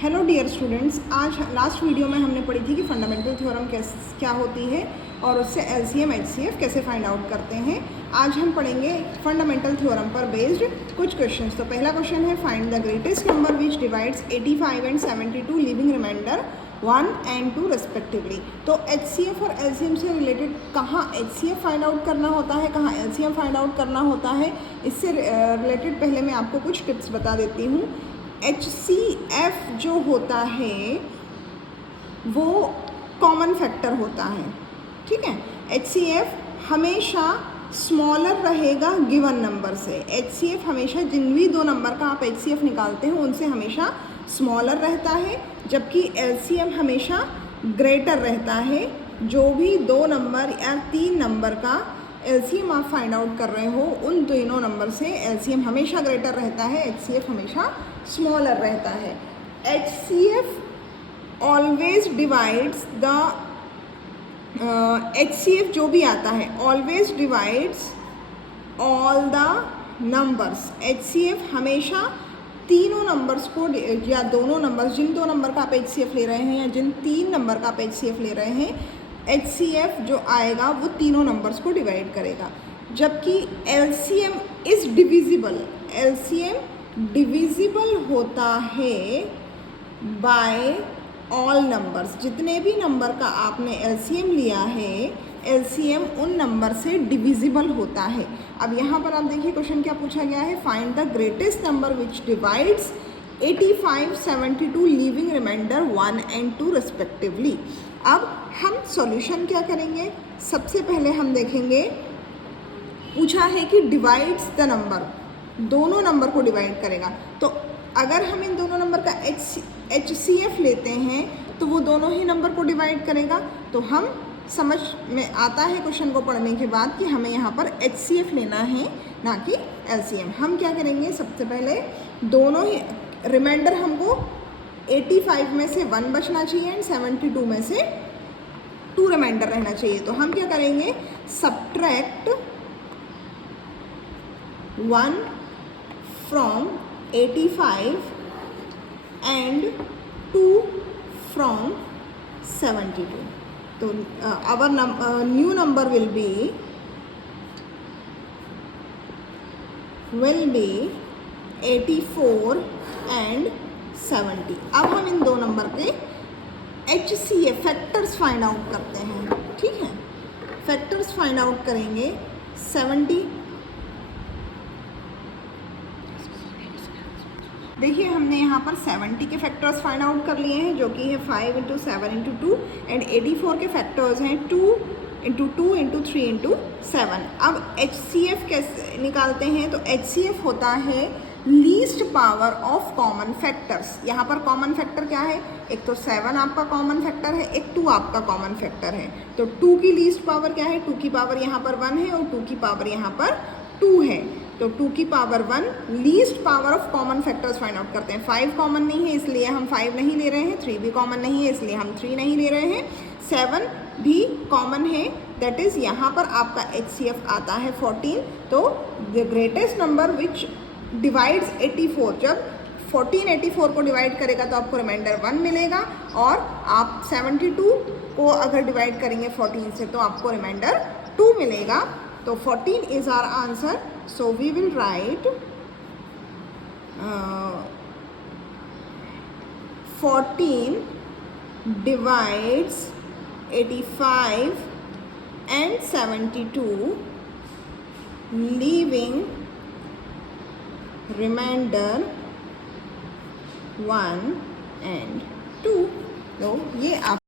Hello dear students, आज last video में हमने पढ़ी थी कि फंडामेंटल थ्योरम क्या होती है और उससे एलसीएम एचसीएफ कैसे फाइंड आउट करते हैं। आज हम पढ़ेंगे फंडामेंटल थ्योरम पर बेस्ड कुछ क्वेश्चंस। तो पहला क्वेश्चन है, find the greatest number which divides 85 and 72 leaving remainder 1 and 2 respectively. तो एचसीएफ और एलसीएम से रिलेटेड कहाँ एचसीएफ फाइंड आउट करना होता है, कहाँ एलसीएम फाइंड आउट करना होता है, इससे रिलेटेड पहले मैं आपको कुछ टिप्स बता देती हूँ। HCF जो होता है वो कॉमन फैक्टर होता है, ठीक है। HCF हमेशा स्मॉलर रहेगा गिवन नंबर से। HCF हमेशा जिन भी दो नंबर का आप HCF निकालते हैं उनसे हमेशा स्मॉलर रहता है, जबकि LCM हमेशा ग्रेटर रहता है। जो भी दो नंबर या तीन नंबर का LCM आप फाइंड आउट कर रहे हो उन दोनों नंबर से LCM हमेशा ग्रेटर रहता है, HCF हमेशा स्मॉलर रहता है। HCF always divides the HCF जो भी आता है always divides all the numbers. HCF हमेशा तीनों नंबर्स को या दोनों नंबर्स, जिन दो नंबर का आप HCF ले रहे हैं या जिन तीन नंबर का आप HCF ले रहे हैं, HCF जो आएगा वो तीनों नंबर्स को डिवाइड करेगा। जबकि LCM is divisible, LCM divisible होता है बाय ऑल नंबर्स। जितने भी नंबर का आपने LCM लिया है, LCM उन नंबर से डिविजिबल होता है। अब यहाँ पर आप देखिए क्वेश्चन क्या पूछा गया है, find the greatest number which divides 85, 72 leaving remainder 1 and 2 respectively. अब हम सॉल्यूशन क्या करेंगे, सबसे पहले हम देखेंगे, पूछा है कि डिवाइड्स द नंबर, दोनों नंबर को डिवाइड करेगा। तो अगर हम इन दोनों नंबर का HCF लेते हैं तो वो दोनों ही नंबर को डिवाइड करेगा। तो हम समझ में आता है क्वेश्चन को पढ़ने के बाद कि हमें यहाँ पर HCF लेना है ना कि LCM। हम क्या करेंगे, सबसे पहले दोनों ही रिमाइंडर हमको 85 में से 1 बचना चाहिए एंड 72 में से 2 रिमाइंडर रहना चाहिए। तो हम क्या करेंगे, सब्ट्रैक्ट 1 फ्रॉम 85 एंड 2 फ्रॉम 72। तो our new number will be 84 and 70। अब हम इन दो नंबर के HCF फैक्टर्स फाइंड आउट करते हैं, ठीक है। फैक्टर्स फाइंड आउट करेंगे 70। देखिए हमने यहाँ पर 70 के फैक्टर्स फाइंड आउट कर लिए हैं, जो कि है 5 × 7 × 2 एंड 84 के फैक्टर्स हैं 2 × 2 × 3 × 7। अब HCF कैसे निकालते हैं, तो HCF होता है least power of common factors. यहाँ पर कॉमन फैक्टर क्या है, एक तो 7 आपका कॉमन फैक्टर है, एक 2 आपका कॉमन फैक्टर है। तो 2 की लीस्ट पावर क्या है, 2 की पावर यहाँ पर 1 है और 2 की पावर यहाँ पर 2 है। तो 2 की power 1 least power of common factors find out करते हैं। 5 कॉमन नहीं है इसलिए हम 5 नहीं ले रहे हैं, 3 भी कॉमन नहीं है इसलिए हम 3 नहीं ले रहे हैं, 7 भी कॉमन है, दैट इज़ यहाँ पर आपका HCF आता है 14। तो the greatest number which divides 84, जब 14 84 को डिवाइड करेगा तो आपको रिमाइंडर 1 मिलेगा, और आप 72 को अगर डिवाइड करेंगे 14 से तो आपको रिमाइंडर 2 मिलेगा। तो 14 is our answer. So we will write 14 divides 85 and 72, leaving remainder 1 and 2। तो ये आप